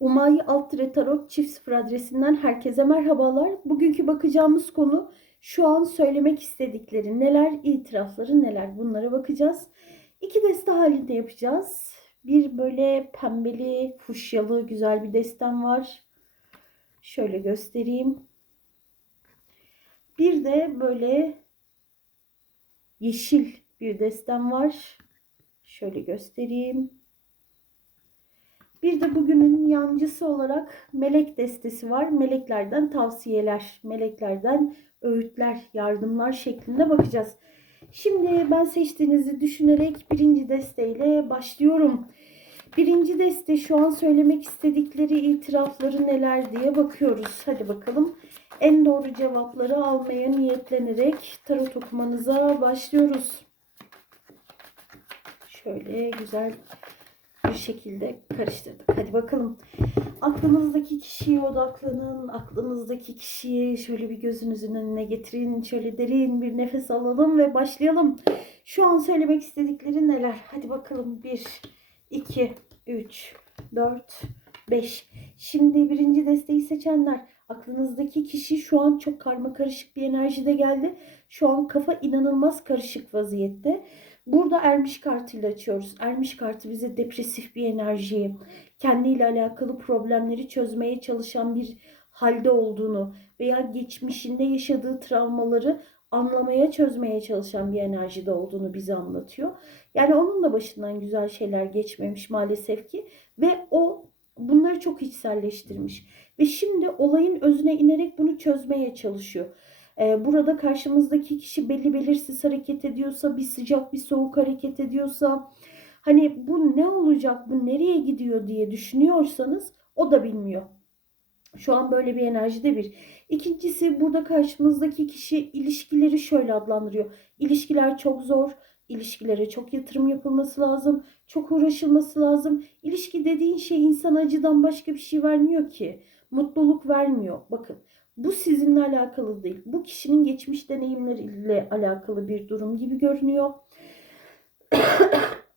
Umayi Alt Tarot çift sıfır adresinden herkese merhabalar. Bugünkü bakacağımız konu şu an söylemek istedikleri neler, itirafları neler bunlara bakacağız. İki deste halinde yapacağız. Bir böyle pembeli, fuşyalı güzel bir destem var. Şöyle göstereyim. Bir de böyle yeşil bir destem var. Şöyle göstereyim. Bir de bugünün yancısı olarak melek destesi var. Meleklerden tavsiyeler, meleklerden öğütler, yardımlar şeklinde bakacağız. Şimdi ben seçtiğinizi düşünerek birinci desteyle başlıyorum. Birinci deste şu an söylemek istedikleri itirafları neler diye bakıyoruz. Hadi bakalım. En doğru cevapları almaya niyetlenerek tarot okumanıza başlıyoruz. Şöyle güzel şekilde karıştırdık. Hadi bakalım. Aklınızdaki kişiye odaklanın. Aklınızdaki kişiyi şöyle bir gözünüzün önüne getirin. Şöyle derin bir nefes alalım ve başlayalım. Şu an söylemek istedikleri neler? Hadi bakalım. 1, 2, 3, 4, 5. Şimdi birinci desteği seçenler. Aklınızdaki kişi şu an çok karma karışık bir enerjide geldi. Şu an kafa inanılmaz karışık vaziyette. Burada ermiş kartıyla açıyoruz. Ermiş kartı bize depresif bir enerjiyi, kendiyle alakalı problemleri çözmeye çalışan bir halde olduğunu veya geçmişinde yaşadığı travmaları anlamaya, çözmeye çalışan bir enerjide olduğunu bize anlatıyor. Yani onun da başından güzel şeyler geçmemiş maalesef ki ve o bunları çok içselleştirmiş ve şimdi olayın özüne inerek bunu çözmeye çalışıyor. Ee, burada karşımızdaki kişi belli belirsiz hareket ediyorsa, bir sıcak bir soğuk hareket ediyorsa, hani bu ne olacak, bu nereye gidiyor diye düşünüyorsanız o da bilmiyor. Şu an böyle bir enerjide bir. İkincisi burada karşımızdaki kişi ilişkileri şöyle adlandırıyor. İlişkiler çok zor, ilişkilere çok yatırım yapılması lazım, çok uğraşılması lazım. İlişki dediğin şey insan acıdan başka bir şey vermiyor ki. Mutluluk vermiyor. Bakın bu sizinle alakalı değil. Bu kişinin geçmiş deneyimleriyle alakalı bir durum gibi görünüyor.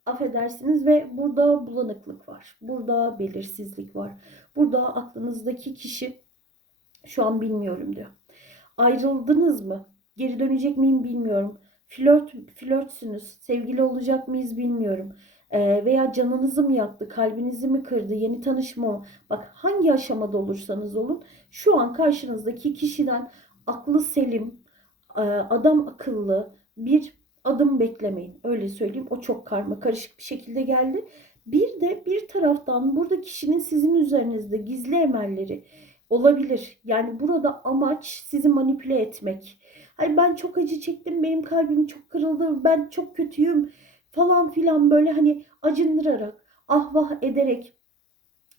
Affedersiniz ve burada bulanıklık var. Burada belirsizlik var. Burada aklınızdaki kişi şu an bilmiyorum diyor. Ayrıldınız mı? Geri dönecek miyim bilmiyorum. Flört flörtsünüz. Sevgili olacak mıyız bilmiyorum. Ee, veya canınızı mı yaktı, kalbinizi mi kırdı, yeni tanışma mı? Bak hangi aşamada olursanız olun şu an karşınızdaki kişiden aklı selim, e, adam akıllı bir adım beklemeyin. Öyle söyleyeyim. O çok karma karışık bir şekilde geldi. Bir de bir taraftan burada kişinin sizin üzerinizde gizli emelleri olabilir. Yani burada amaç sizi manipüle etmek. Hani ben çok acı çektim, benim kalbim çok kırıldı, ben çok kötüyüm falan filan böyle hani acındırarak, ah vah ederek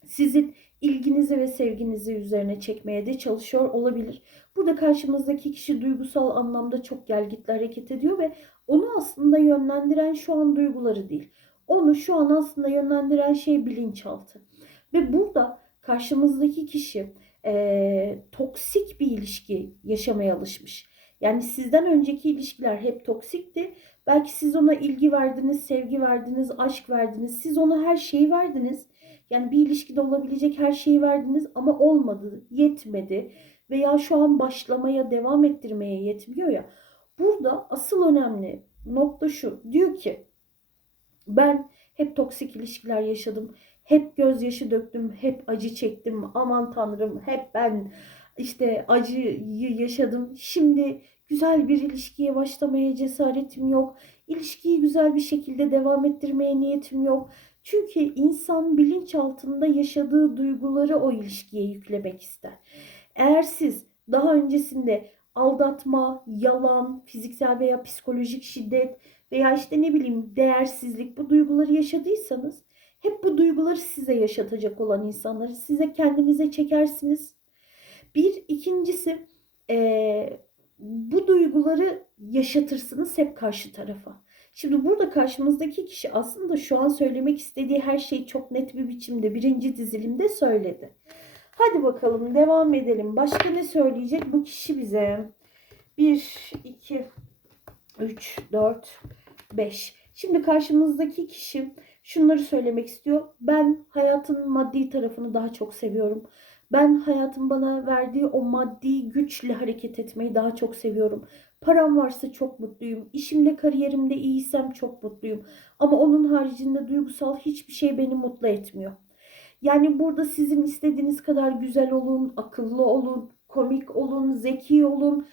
sizin ilginizi ve sevginizi üzerine çekmeye de çalışıyor olabilir. Burada karşımızdaki kişi duygusal anlamda çok gelgitli hareket ediyor ve onu aslında yönlendiren şu an duyguları değil. Onu şu an aslında yönlendiren şey bilinçaltı. Ve burada karşımızdaki kişi e, toksik bir ilişki yaşamaya alışmış. Yani sizden önceki ilişkiler hep toksikti. Belki siz ona ilgi verdiniz, sevgi verdiniz, aşk verdiniz. Siz ona her şeyi verdiniz. Yani bir ilişkide olabilecek her şeyi verdiniz ama olmadı, yetmedi veya şu an başlamaya, devam ettirmeye yetmiyor ya. Burada asıl önemli nokta şu. Diyor ki ben hep toksik ilişkiler yaşadım. Hep gözyaşı döktüm, hep acı çektim. Aman tanrım, hep ben işte acıyı yaşadım. Şimdi güzel bir ilişkiye başlamaya cesaretim yok. İlişkiyi güzel bir şekilde devam ettirmeye niyetim yok. Çünkü insan bilinç altında yaşadığı duyguları o ilişkiye yüklemek ister. Eğer siz daha öncesinde aldatma, yalan, fiziksel veya psikolojik şiddet veya işte ne bileyim değersizlik bu duyguları yaşadıysanız hep bu duyguları size yaşatacak olan insanları size kendinize çekersiniz. Bir ikincisi e, bu duyguları yaşatırsınız hep karşı tarafa. Şimdi burada karşımızdaki kişi aslında şu an söylemek istediği her şeyi çok net bir biçimde birinci dizilimde söyledi. Hadi bakalım devam edelim. Başka ne söyleyecek bu kişi bize? 1, 2, 3, 4, 5. Şimdi karşımızdaki kişi şunları söylemek istiyor. Ben hayatın maddi tarafını daha çok seviyorum. Ben hayatın bana verdiği o maddi güçle hareket etmeyi daha çok seviyorum. Param varsa çok mutluyum. İşimde, kariyerimde iyiysem çok mutluyum. Ama onun haricinde duygusal hiçbir şey beni mutlu etmiyor. Yani burada sizin istediğiniz kadar güzel olun, akıllı olun, komik olun, zeki olun,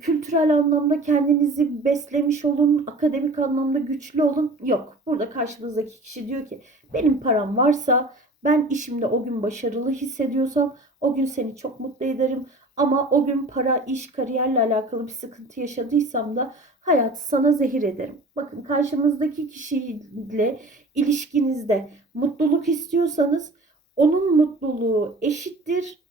kültürel anlamda kendinizi beslemiş olun, akademik anlamda güçlü olun. Yok. Burada karşımızdaki kişi diyor ki benim param varsa ben işimde o gün başarılı hissediyorsam o gün seni çok mutlu ederim. Ama o gün para, iş, kariyerle alakalı bir sıkıntı yaşadıysam da hayatı sana zehir ederim. Bakın karşımızdaki kişiyle ilişkinizde mutluluk istiyorsanız onun mutluluğu eşittir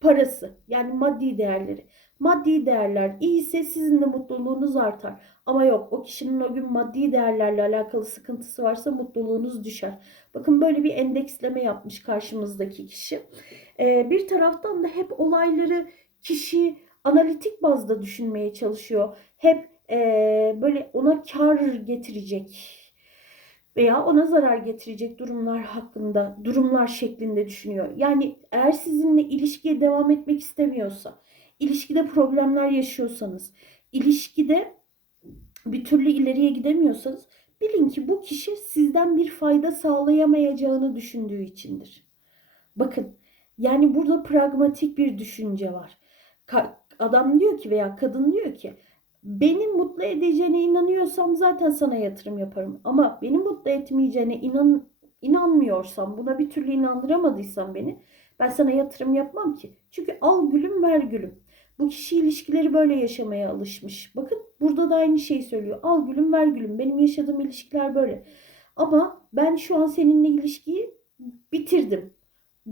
parası yani maddi değerleri. Maddi değerler iyiyse sizin de mutluluğunuz artar. Ama yok o kişinin o gün maddi değerlerle alakalı sıkıntısı varsa mutluluğunuz düşer. Bakın böyle bir endeksleme yapmış karşımızdaki kişi. Ee, bir taraftan da hep olayları kişi analitik bazda düşünmeye çalışıyor. Hep ee, böyle ona kar getirecek veya ona zarar getirecek durumlar hakkında, durumlar şeklinde düşünüyor. Yani eğer sizinle ilişkiye devam etmek istemiyorsa, ilişkide problemler yaşıyorsanız, ilişkide bir türlü ileriye gidemiyorsanız bilin ki bu kişi sizden bir fayda sağlayamayacağını düşündüğü içindir. Bakın yani burada pragmatik bir düşünce var. Adam diyor ki veya kadın diyor ki beni mutlu edeceğine inanıyorsam zaten sana yatırım yaparım. Ama beni mutlu etmeyeceğine inan inanmıyorsam, buna bir türlü inandıramadıysan beni ben sana yatırım yapmam ki. Çünkü al gülüm ver gülüm. Bu kişi ilişkileri böyle yaşamaya alışmış. Bakın burada da aynı şeyi söylüyor. Al gülüm ver gülüm. Benim yaşadığım ilişkiler böyle. Ama ben şu an seninle ilişkiyi bitirdim.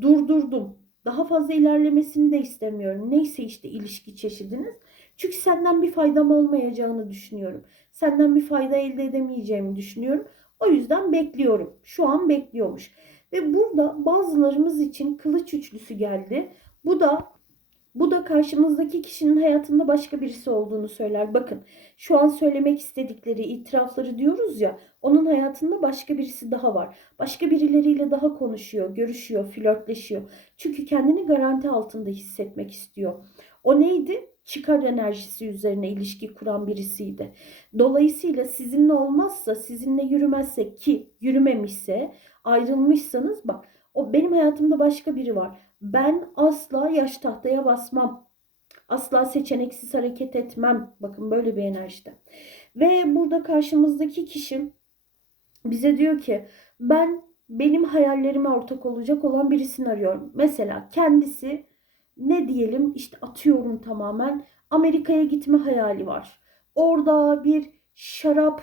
Durdurdum. Daha fazla ilerlemesini de istemiyorum. Neyse işte ilişki çeşidiniz. Çünkü senden bir faydam olmayacağını düşünüyorum. Senden bir fayda elde edemeyeceğimi düşünüyorum. O yüzden bekliyorum. Şu an bekliyormuş. Ve burada bazılarımız için kılıç üçlüsü geldi. Bu da bu da karşımızdaki kişinin hayatında başka birisi olduğunu söyler. Bakın şu an söylemek istedikleri itirafları diyoruz ya onun hayatında başka birisi daha var. Başka birileriyle daha konuşuyor, görüşüyor, flörtleşiyor. Çünkü kendini garanti altında hissetmek istiyor. O neydi? Çıkar enerjisi üzerine ilişki kuran birisiydi. Dolayısıyla sizinle olmazsa, sizinle yürümezse ki yürümemişse, ayrılmışsanız bak o benim hayatımda başka biri var. Ben asla yaş tahtaya basmam. Asla seçeneksiz hareket etmem. Bakın böyle bir enerjide. Ve burada karşımızdaki kişi bize diyor ki ben benim hayallerime ortak olacak olan birisini arıyorum. Mesela kendisi ne diyelim işte atıyorum tamamen Amerika'ya gitme hayali var. Orada bir şarap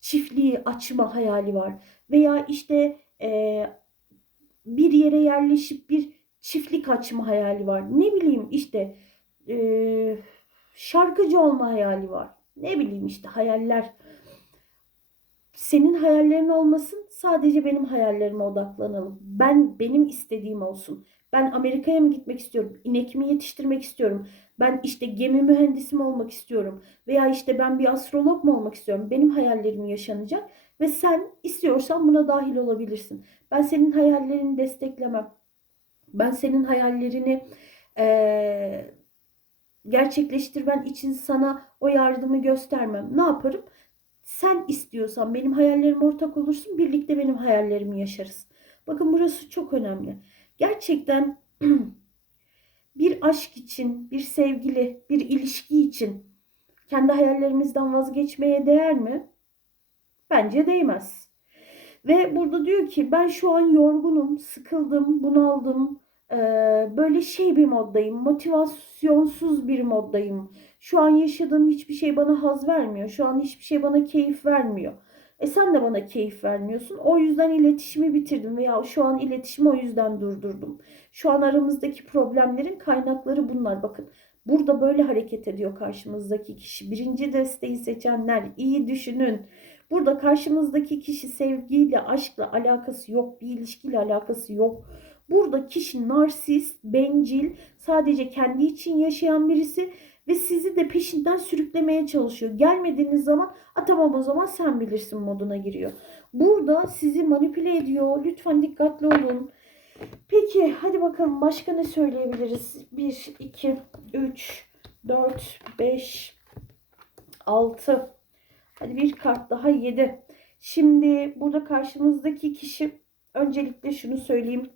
çiftliği açma hayali var. Veya işte e, bir yere yerleşip bir çiftlik açma hayali var. Ne bileyim işte e, şarkıcı olma hayali var. Ne bileyim işte hayaller. Senin hayallerin olmasın sadece benim hayallerime odaklanalım. Ben benim istediğim olsun. Ben Amerika'ya mı gitmek istiyorum? İnek mi yetiştirmek istiyorum? Ben işte gemi mühendisi mi olmak istiyorum? Veya işte ben bir astrolog mu olmak istiyorum? Benim hayallerim yaşanacak. Ve sen istiyorsan buna dahil olabilirsin. Ben senin hayallerini desteklemem. Ben senin hayallerini e, gerçekleştirmen için sana o yardımı göstermem. Ne yaparım? Sen istiyorsan benim hayallerim ortak olursun. Birlikte benim hayallerimi yaşarız. Bakın burası çok önemli. Gerçekten bir aşk için, bir sevgili, bir ilişki için kendi hayallerimizden vazgeçmeye değer mi? Bence değmez. Ve burada diyor ki ben şu an yorgunum, sıkıldım, bunaldım. Ee, böyle şey bir moddayım, motivasyonsuz bir moddayım. Şu an yaşadığım hiçbir şey bana haz vermiyor. Şu an hiçbir şey bana keyif vermiyor. E sen de bana keyif vermiyorsun. O yüzden iletişimi bitirdim veya şu an iletişimi o yüzden durdurdum. Şu an aramızdaki problemlerin kaynakları bunlar. Bakın burada böyle hareket ediyor karşımızdaki kişi. Birinci desteği seçenler iyi düşünün. Burada karşımızdaki kişi sevgiyle, aşkla alakası yok, bir ilişkiyle alakası yok. Burada kişi narsist, bencil, sadece kendi için yaşayan birisi ve sizi de peşinden sürüklemeye çalışıyor. Gelmediğiniz zaman a tamam o zaman sen bilirsin moduna giriyor. Burada sizi manipüle ediyor. Lütfen dikkatli olun. Peki hadi bakalım başka ne söyleyebiliriz? 1, 2, 3, 4, 5, 6. Hadi bir kart daha 7. Şimdi burada karşımızdaki kişi öncelikle şunu söyleyeyim.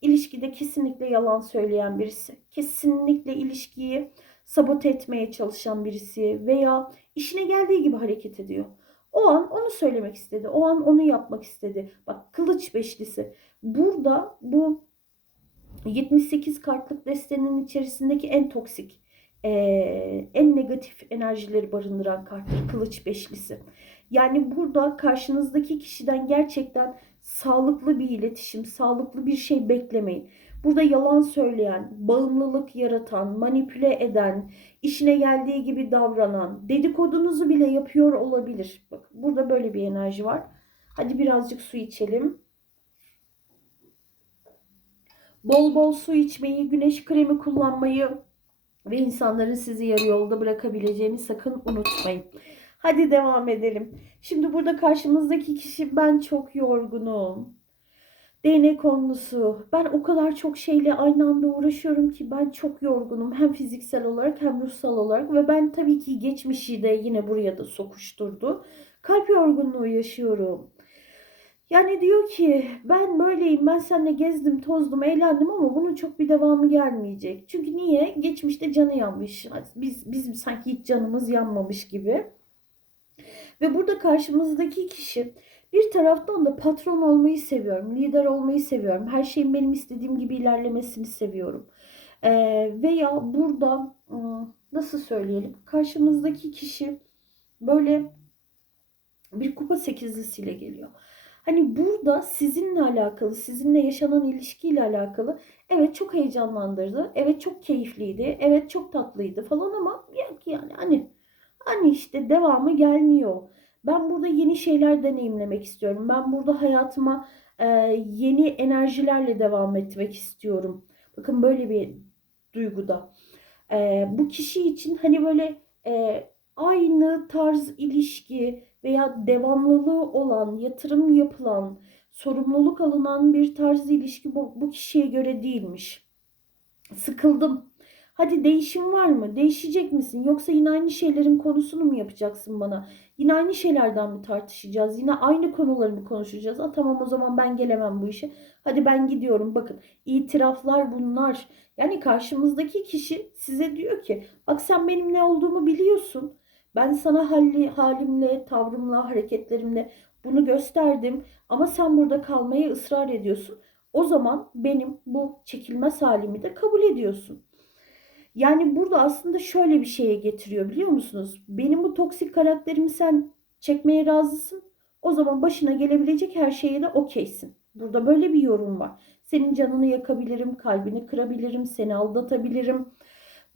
İlişkide kesinlikle yalan söyleyen birisi. Kesinlikle ilişkiyi sabote etmeye çalışan birisi veya işine geldiği gibi hareket ediyor. O an onu söylemek istedi. O an onu yapmak istedi. Bak kılıç beşlisi. Burada bu 78 kartlık destenin içerisindeki en toksik, eee, en negatif enerjileri barındıran karttır kılıç beşlisi. Yani burada karşınızdaki kişiden gerçekten sağlıklı bir iletişim, sağlıklı bir şey beklemeyin. Burada yalan söyleyen, bağımlılık yaratan, manipüle eden, işine geldiği gibi davranan, dedikodunuzu bile yapıyor olabilir. Bak burada böyle bir enerji var. Hadi birazcık su içelim. Bol bol su içmeyi, güneş kremi kullanmayı ve insanların sizi yarı yolda bırakabileceğini sakın unutmayın. Hadi devam edelim. Şimdi burada karşımızdaki kişi ben çok yorgunum. Değnek konusu. Ben o kadar çok şeyle aynı anda uğraşıyorum ki ben çok yorgunum. Hem fiziksel olarak hem ruhsal olarak. Ve ben tabii ki geçmişi de yine buraya da sokuşturdu. Kalp yorgunluğu yaşıyorum. Yani diyor ki ben böyleyim ben seninle gezdim tozdum eğlendim ama bunun çok bir devamı gelmeyecek. Çünkü niye? Geçmişte canı yanmış. Biz, bizim sanki hiç canımız yanmamış gibi. Ve burada karşımızdaki kişi bir taraftan da patron olmayı seviyorum, lider olmayı seviyorum. Her şeyin benim istediğim gibi ilerlemesini seviyorum. Ee, veya burada ıı, nasıl söyleyelim? Karşımızdaki kişi böyle bir kupa sekizlisiyle geliyor. Hani burada sizinle alakalı, sizinle yaşanan ilişkiyle alakalı evet çok heyecanlandırdı. Evet çok keyifliydi. Evet çok tatlıydı falan ama yok yani hani hani işte devamı gelmiyor. Ben burada yeni şeyler deneyimlemek istiyorum. Ben burada hayatıma e, yeni enerjilerle devam etmek istiyorum. Bakın böyle bir duyguda. E, bu kişi için hani böyle e, aynı tarz ilişki veya devamlılığı olan, yatırım yapılan, sorumluluk alınan bir tarz ilişki bu, bu kişiye göre değilmiş. Sıkıldım. Hadi değişim var mı? Değişecek misin? Yoksa yine aynı şeylerin konusunu mu yapacaksın bana? Yine aynı şeylerden mi tartışacağız? Yine aynı konuları mı konuşacağız? Ha, tamam o zaman ben gelemem bu işe. Hadi ben gidiyorum. Bakın itiraflar bunlar. Yani karşımızdaki kişi size diyor ki bak sen benim ne olduğumu biliyorsun. Ben sana halli, halimle, tavrımla, hareketlerimle bunu gösterdim. Ama sen burada kalmaya ısrar ediyorsun. O zaman benim bu çekilmez halimi de kabul ediyorsun. Yani burada aslında şöyle bir şeye getiriyor biliyor musunuz? Benim bu toksik karakterimi sen çekmeye razısın. O zaman başına gelebilecek her şeye de okeysin. Burada böyle bir yorum var. Senin canını yakabilirim, kalbini kırabilirim, seni aldatabilirim.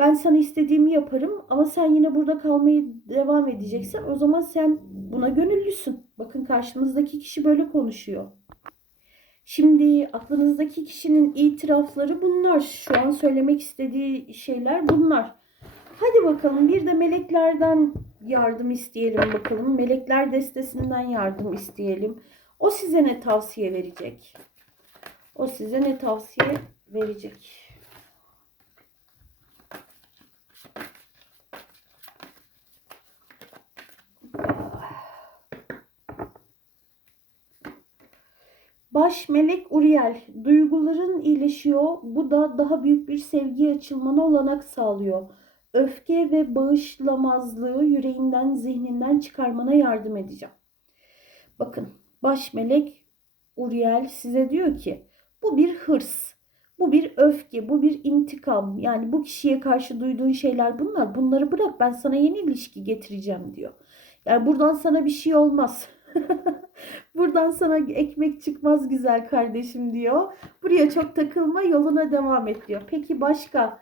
Ben sana istediğimi yaparım ama sen yine burada kalmaya devam edeceksen o zaman sen buna gönüllüsün. Bakın karşımızdaki kişi böyle konuşuyor. Şimdi aklınızdaki kişinin itirafları bunlar. Şu an söylemek istediği şeyler bunlar. Hadi bakalım bir de meleklerden yardım isteyelim bakalım. Melekler destesinden yardım isteyelim. O size ne tavsiye verecek? O size ne tavsiye verecek? Baş melek Uriel, duyguların iyileşiyor. Bu da daha büyük bir sevgiye açılmana olanak sağlıyor. Öfke ve bağışlamazlığı yüreğinden, zihninden çıkarmana yardım edeceğim. Bakın, baş melek Uriel size diyor ki, bu bir hırs, bu bir öfke, bu bir intikam. Yani bu kişiye karşı duyduğun şeyler bunlar. Bunları bırak, ben sana yeni ilişki getireceğim diyor. Yani buradan sana bir şey olmaz. Buradan sana ekmek çıkmaz güzel kardeşim diyor. Buraya çok takılma yoluna devam et diyor. Peki başka?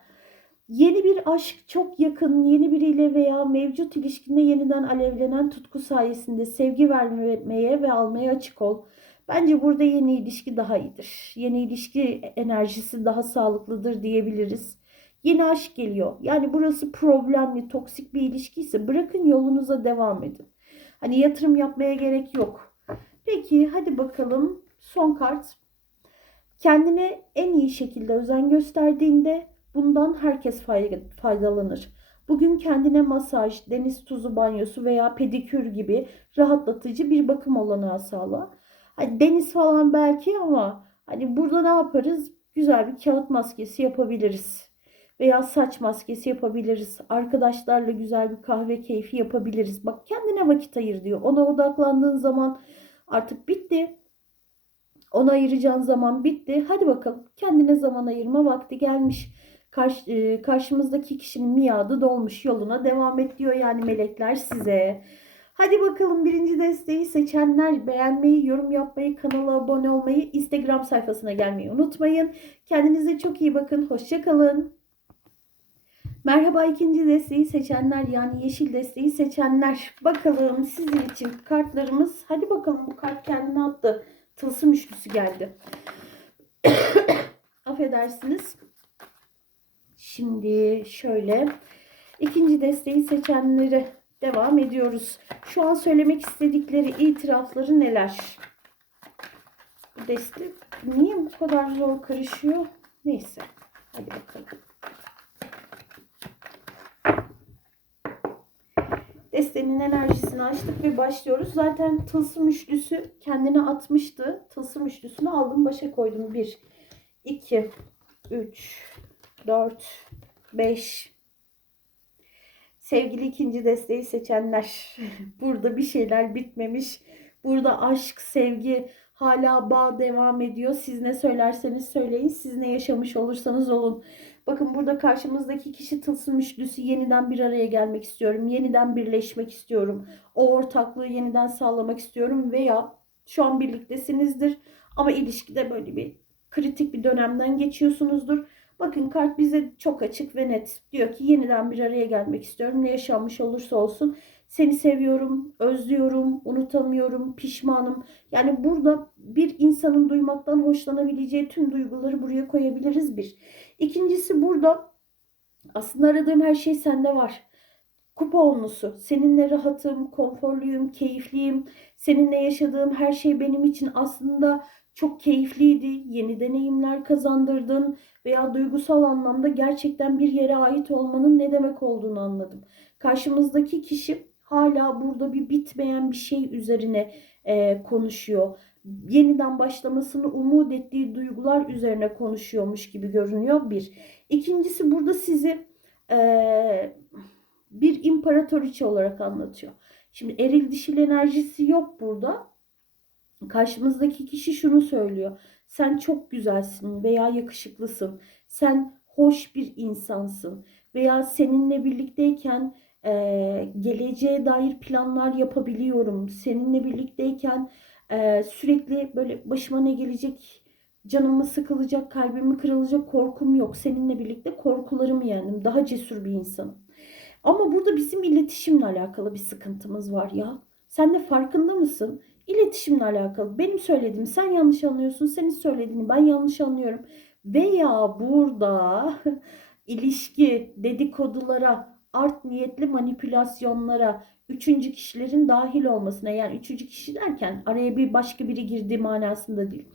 Yeni bir aşk çok yakın, yeni biriyle veya mevcut ilişkinde yeniden alevlenen tutku sayesinde sevgi vermeye ve almaya açık ol. Bence burada yeni ilişki daha iyidir. Yeni ilişki enerjisi daha sağlıklıdır diyebiliriz. Yeni aşk geliyor. Yani burası problemli, toksik bir ilişkiyse bırakın yolunuza devam edin. Hani yatırım yapmaya gerek yok. Peki hadi bakalım son kart. Kendine en iyi şekilde özen gösterdiğinde bundan herkes fay- faydalanır. Bugün kendine masaj, deniz tuzu banyosu veya pedikür gibi rahatlatıcı bir bakım olanağı sağla. Hani deniz falan belki ama hani burada ne yaparız? Güzel bir kağıt maskesi yapabiliriz. Veya saç maskesi yapabiliriz. Arkadaşlarla güzel bir kahve keyfi yapabiliriz. Bak kendine vakit ayır diyor. Ona odaklandığın zaman artık bitti. Ona ayıracağın zaman bitti. Hadi bakalım kendine zaman ayırma vakti gelmiş. Karş, e, karşımızdaki kişinin miadı dolmuş yoluna devam et diyor yani melekler size. Hadi bakalım birinci desteği seçenler beğenmeyi, yorum yapmayı, kanala abone olmayı, Instagram sayfasına gelmeyi unutmayın. Kendinize çok iyi bakın. Hoşçakalın. Merhaba ikinci desteği seçenler yani yeşil desteği seçenler. Bakalım sizin için kartlarımız. Hadi bakalım bu kart kendine attı. Tılsım üçlüsü geldi. Affedersiniz. Şimdi şöyle ikinci desteği seçenleri devam ediyoruz. Şu an söylemek istedikleri itirafları neler? Bu destek niye bu kadar zor karışıyor? Neyse. Hadi bakalım. Destenin enerjisini açtık ve başlıyoruz. Zaten tılsım üçlüsü kendine atmıştı. Tılsım üçlüsünü aldım başa koydum. 1, 2, 3, 4, 5. Sevgili ikinci desteği seçenler. Burada bir şeyler bitmemiş. Burada aşk, sevgi, hala bağ devam ediyor. Siz ne söylerseniz söyleyin. Siz ne yaşamış olursanız olun. Bakın burada karşımızdaki kişi tılsım üçlüsü yeniden bir araya gelmek istiyorum. Yeniden birleşmek istiyorum. O ortaklığı yeniden sağlamak istiyorum. Veya şu an birliktesinizdir. Ama ilişkide böyle bir kritik bir dönemden geçiyorsunuzdur. Bakın kart bize çok açık ve net. Diyor ki yeniden bir araya gelmek istiyorum. Ne yaşanmış olursa olsun. Seni seviyorum, özlüyorum, unutamıyorum, pişmanım. Yani burada bir insanın duymaktan hoşlanabileceği tüm duyguları buraya koyabiliriz bir. İkincisi burada aslında aradığım her şey sende var. Kupa onlusu. Seninle rahatım, konforluyum, keyifliyim. Seninle yaşadığım her şey benim için aslında çok keyifliydi. Yeni deneyimler kazandırdın veya duygusal anlamda gerçekten bir yere ait olmanın ne demek olduğunu anladım. Karşımızdaki kişi hala burada bir bitmeyen bir şey üzerine e, konuşuyor. Yeniden başlamasını umut ettiği duygular üzerine konuşuyormuş gibi görünüyor bir. İkincisi burada sizi e, bir imparatoriçe olarak anlatıyor. Şimdi eril dişil enerjisi yok burada. Karşımızdaki kişi şunu söylüyor. Sen çok güzelsin veya yakışıklısın. Sen hoş bir insansın veya seninle birlikteyken e, geleceğe dair planlar yapabiliyorum. Seninle birlikteyken sürekli böyle başıma ne gelecek, canımı sıkılacak, kalbimi kırılacak korkum yok. Seninle birlikte korkularımı yendim. Daha cesur bir insanım. Ama burada bizim iletişimle alakalı bir sıkıntımız var ya. Sen de farkında mısın? İletişimle alakalı. Benim söylediğimi sen yanlış anlıyorsun. Senin söylediğini ben yanlış anlıyorum. Veya burada ilişki, dedikodulara, art niyetli manipülasyonlara, üçüncü kişilerin dahil olmasına yani üçüncü kişi derken araya bir başka biri girdiği manasında değil.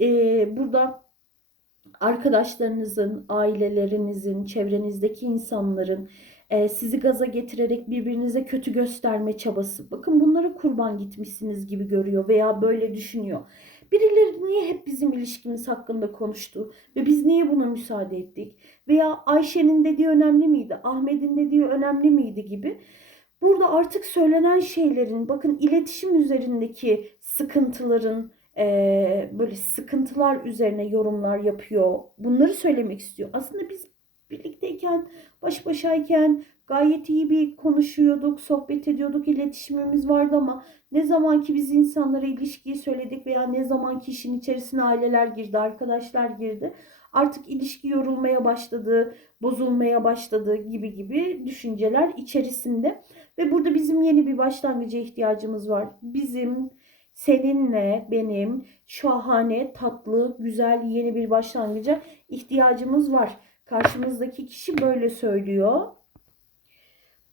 Ee, burada arkadaşlarınızın, ailelerinizin, çevrenizdeki insanların e, sizi gaza getirerek birbirinize kötü gösterme çabası. Bakın bunlara kurban gitmişsiniz gibi görüyor veya böyle düşünüyor. Birileri niye hep bizim ilişkimiz hakkında konuştu ve biz niye buna müsaade ettik? Veya Ayşe'nin dediği önemli miydi? Ahmet'in dediği önemli miydi gibi. Burada artık söylenen şeylerin, bakın iletişim üzerindeki sıkıntıların, e, böyle sıkıntılar üzerine yorumlar yapıyor. Bunları söylemek istiyor. Aslında biz birlikteyken, baş başayken gayet iyi bir konuşuyorduk, sohbet ediyorduk, iletişimimiz vardı ama ne zaman ki biz insanlara ilişkiyi söyledik veya ne zaman ki işin içerisine aileler girdi, arkadaşlar girdi. Artık ilişki yorulmaya başladı, bozulmaya başladı gibi gibi düşünceler içerisinde. Ve burada bizim yeni bir başlangıca ihtiyacımız var. Bizim seninle benim şahane, tatlı, güzel yeni bir başlangıca ihtiyacımız var. Karşımızdaki kişi böyle söylüyor.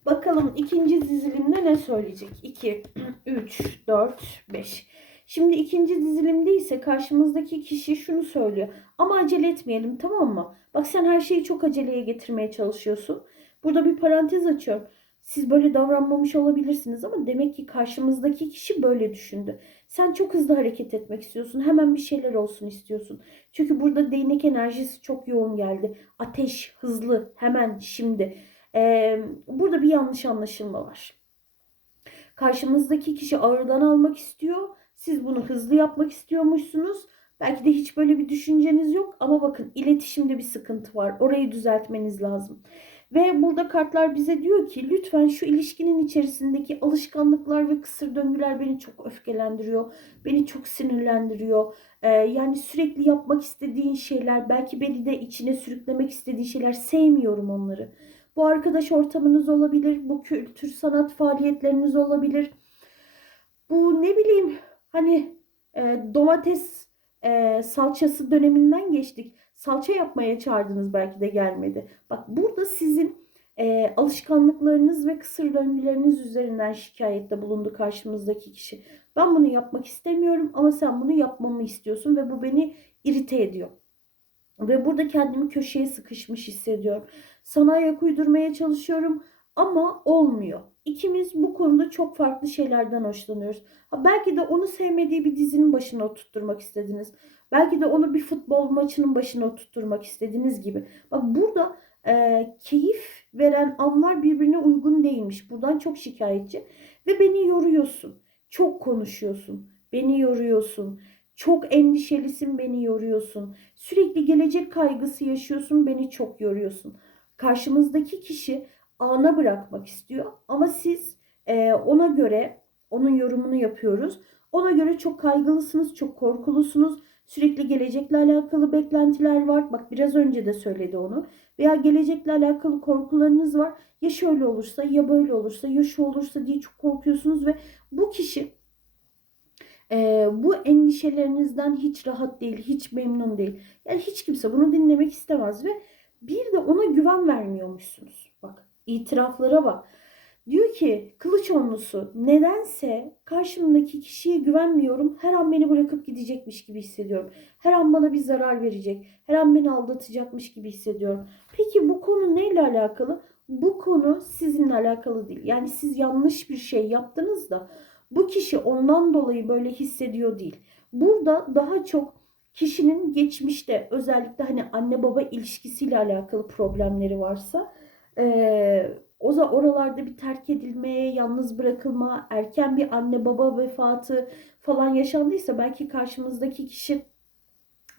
Bakalım ikinci dizilimde ne söyleyecek? 2, 3, 4, 5. Şimdi ikinci dizilimde ise karşımızdaki kişi şunu söylüyor. Ama acele etmeyelim tamam mı? Bak sen her şeyi çok aceleye getirmeye çalışıyorsun. Burada bir parantez açıyorum. Siz böyle davranmamış olabilirsiniz ama demek ki karşımızdaki kişi böyle düşündü. Sen çok hızlı hareket etmek istiyorsun. Hemen bir şeyler olsun istiyorsun. Çünkü burada değnek enerjisi çok yoğun geldi. Ateş, hızlı, hemen, şimdi. Ee, burada bir yanlış anlaşılma var. Karşımızdaki kişi ağırdan almak istiyor. Siz bunu hızlı yapmak istiyormuşsunuz. Belki de hiç böyle bir düşünceniz yok ama bakın iletişimde bir sıkıntı var. Orayı düzeltmeniz lazım. Ve burada kartlar bize diyor ki lütfen şu ilişkinin içerisindeki alışkanlıklar ve kısır döngüler beni çok öfkelendiriyor. Beni çok sinirlendiriyor. Ee, yani sürekli yapmak istediğin şeyler, belki beni de içine sürüklemek istediğin şeyler sevmiyorum onları. Bu arkadaş ortamınız olabilir, bu kültür sanat faaliyetleriniz olabilir. Bu ne bileyim hani e, domates e, salçası döneminden geçtik. Salça yapmaya çağırdınız belki de gelmedi. Bak burada sizin e, alışkanlıklarınız ve kısır döngüleriniz üzerinden şikayette bulundu karşımızdaki kişi. Ben bunu yapmak istemiyorum ama sen bunu yapmamı istiyorsun ve bu beni irite ediyor. Ve burada kendimi köşeye sıkışmış hissediyorum. Sana ayak uydurmaya çalışıyorum ama olmuyor. İkimiz bu konuda çok farklı şeylerden hoşlanıyoruz. Ha, belki de onu sevmediği bir dizinin başına oturtturmak istediniz. Belki de onu bir futbol maçının başına oturtturmak istediğiniz gibi. Bak burada e, keyif veren anlar birbirine uygun değilmiş. Buradan çok şikayetçi. Ve beni yoruyorsun. Çok konuşuyorsun. Beni yoruyorsun. Çok endişelisin, beni yoruyorsun. Sürekli gelecek kaygısı yaşıyorsun, beni çok yoruyorsun. Karşımızdaki kişi ana bırakmak istiyor ama siz e, ona göre onun yorumunu yapıyoruz. Ona göre çok kaygılısınız, çok korkulusunuz. Sürekli gelecekle alakalı beklentiler var. Bak biraz önce de söyledi onu. Veya gelecekle alakalı korkularınız var. Ya şöyle olursa, ya böyle olursa, ya şu olursa diye çok korkuyorsunuz ve bu kişi e, bu endişelerinizden hiç rahat değil, hiç memnun değil. Yani hiç kimse bunu dinlemek istemez ve bir de ona güven vermiyormuşsunuz. Bak itiraflara bak. Diyor ki kılıç onlusu nedense karşımdaki kişiye güvenmiyorum. Her an beni bırakıp gidecekmiş gibi hissediyorum. Her an bana bir zarar verecek. Her an beni aldatacakmış gibi hissediyorum. Peki bu konu neyle alakalı? Bu konu sizinle alakalı değil. Yani siz yanlış bir şey yaptınız da bu kişi ondan dolayı böyle hissediyor değil. Burada daha çok kişinin geçmişte özellikle hani anne baba ilişkisiyle alakalı problemleri varsa ee, o da oralarda bir terk edilmeye, yalnız bırakılma, erken bir anne baba vefatı falan yaşandıysa belki karşımızdaki kişi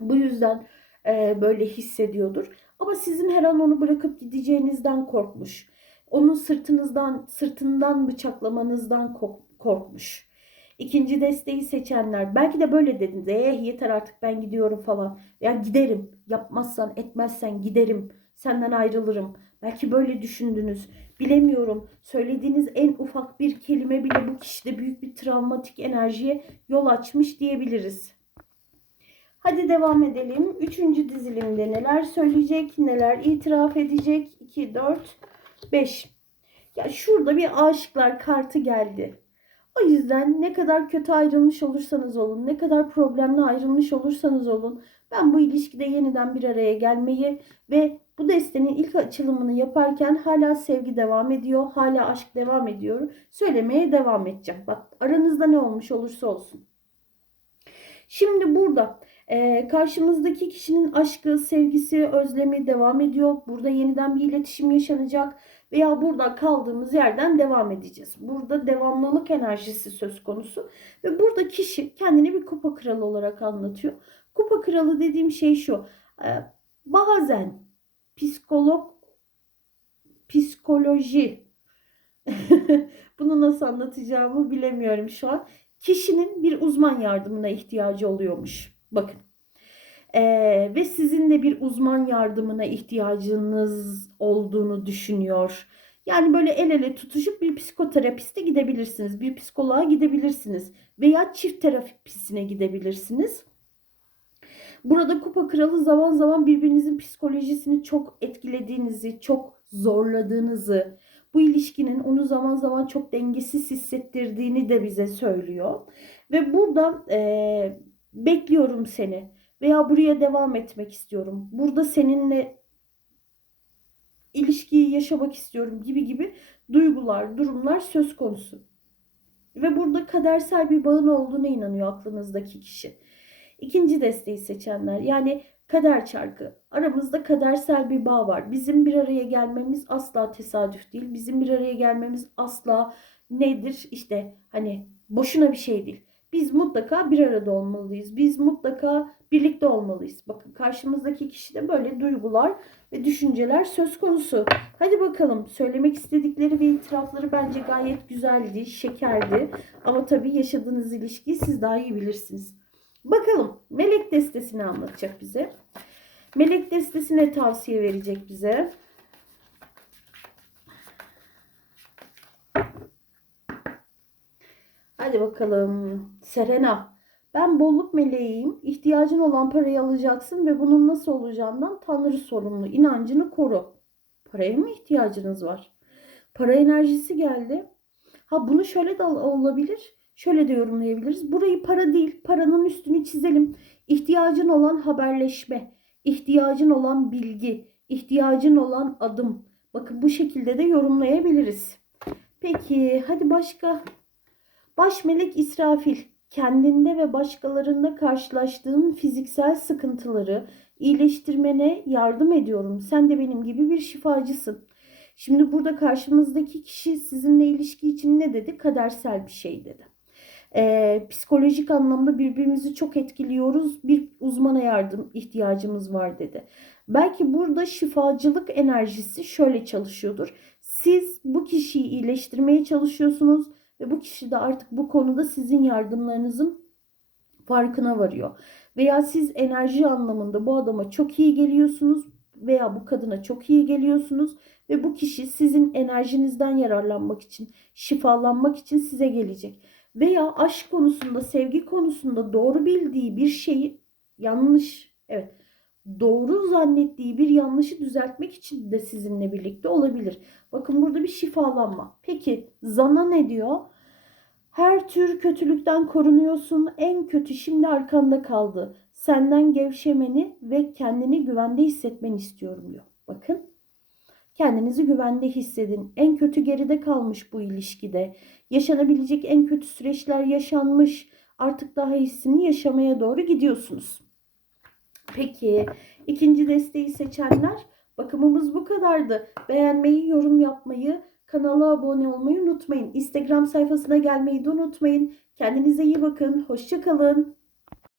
bu yüzden e, böyle hissediyordur. Ama sizin her an onu bırakıp gideceğinizden korkmuş. Onun sırtınızdan, sırtından bıçaklamanızdan korkmuş. İkinci desteği seçenler belki de böyle dediniz. Eh yeter artık ben gidiyorum falan. Ya giderim. Yapmazsan etmezsen giderim. Senden ayrılırım. Belki böyle düşündünüz. Bilemiyorum. Söylediğiniz en ufak bir kelime bile bu kişide büyük bir travmatik enerjiye yol açmış diyebiliriz. Hadi devam edelim. Üçüncü dizilimde neler söyleyecek, neler itiraf edecek? 2, 4, 5. Ya şurada bir aşıklar kartı geldi. O yüzden ne kadar kötü ayrılmış olursanız olun, ne kadar problemli ayrılmış olursanız olun, ben bu ilişkide yeniden bir araya gelmeyi ve bu destenin ilk açılımını yaparken hala sevgi devam ediyor, hala aşk devam ediyor. Söylemeye devam edeceğim. Bak aranızda ne olmuş olursa olsun. Şimdi burada e, karşımızdaki kişinin aşkı, sevgisi, özlemi devam ediyor. Burada yeniden bir iletişim yaşanacak veya burada kaldığımız yerden devam edeceğiz. Burada devamlılık enerjisi söz konusu ve burada kişi kendini bir kupa kralı olarak anlatıyor. Kupa kralı dediğim şey şu. E, bazen psikolog psikoloji bunu nasıl anlatacağımı bilemiyorum şu an. Kişinin bir uzman yardımına ihtiyacı oluyormuş. Bakın. Ee, ve sizin de bir uzman yardımına ihtiyacınız olduğunu düşünüyor. Yani böyle el ele tutuşup bir psikoterapiste gidebilirsiniz. Bir psikoloğa gidebilirsiniz. Veya çift terapisine gidebilirsiniz. Burada kupa kralı zaman zaman birbirinizin psikolojisini çok etkilediğinizi, çok zorladığınızı, bu ilişkinin onu zaman zaman çok dengesiz hissettirdiğini de bize söylüyor. Ve burada eee, bekliyorum seni veya buraya devam etmek istiyorum. Burada seninle ilişkiyi yaşamak istiyorum gibi gibi duygular, durumlar söz konusu. Ve burada kadersel bir bağın olduğuna inanıyor aklınızdaki kişi. İkinci desteği seçenler yani kader çarkı. Aramızda kadersel bir bağ var. Bizim bir araya gelmemiz asla tesadüf değil. Bizim bir araya gelmemiz asla nedir? İşte hani boşuna bir şey değil. Biz mutlaka bir arada olmalıyız. Biz mutlaka birlikte olmalıyız. Bakın karşımızdaki kişide böyle duygular ve düşünceler söz konusu. Hadi bakalım söylemek istedikleri ve itirafları bence gayet güzeldi, şekerdi. Ama tabii yaşadığınız ilişkiyi siz daha iyi bilirsiniz. Bakalım melek destesini anlatacak bize. Melek destesine tavsiye verecek bize. Hadi bakalım. Serena. Ben bolluk meleğiyim. İhtiyacın olan parayı alacaksın ve bunun nasıl olacağından Tanrı sorumlu. İnancını koru. Paraya mı ihtiyacınız var? Para enerjisi geldi. Ha bunu şöyle de olabilir. Şöyle de yorumlayabiliriz. Burayı para değil, paranın üstünü çizelim. İhtiyacın olan haberleşme, ihtiyacın olan bilgi, ihtiyacın olan adım. Bakın bu şekilde de yorumlayabiliriz. Peki hadi başka. Baş melek İsrafil kendinde ve başkalarında karşılaştığın fiziksel sıkıntıları iyileştirmene yardım ediyorum. Sen de benim gibi bir şifacısın. Şimdi burada karşımızdaki kişi sizinle ilişki için ne dedi? Kadersel bir şey dedi. Ee, psikolojik anlamda birbirimizi çok etkiliyoruz. Bir uzmana yardım ihtiyacımız var dedi. Belki burada şifacılık enerjisi şöyle çalışıyordur. Siz bu kişiyi iyileştirmeye çalışıyorsunuz ve bu kişi de artık bu konuda sizin yardımlarınızın farkına varıyor. Veya siz enerji anlamında bu adama çok iyi geliyorsunuz veya bu kadına çok iyi geliyorsunuz ve bu kişi sizin enerjinizden yararlanmak için, şifalanmak için size gelecek. Veya aşk konusunda, sevgi konusunda doğru bildiği bir şeyi yanlış, evet doğru zannettiği bir yanlışı düzeltmek için de sizinle birlikte olabilir. Bakın burada bir şifalanma. Peki zana ne diyor? Her tür kötülükten korunuyorsun. En kötü şimdi arkanda kaldı. Senden gevşemeni ve kendini güvende hissetmeni istiyorum diyor. Bakın. Kendinizi güvende hissedin. En kötü geride kalmış bu ilişkide. Yaşanabilecek en kötü süreçler yaşanmış. Artık daha iyisini yaşamaya doğru gidiyorsunuz. Peki ikinci desteği seçenler bakımımız bu kadardı. Beğenmeyi, yorum yapmayı, kanala abone olmayı unutmayın. Instagram sayfasına gelmeyi de unutmayın. Kendinize iyi bakın. Hoşçakalın.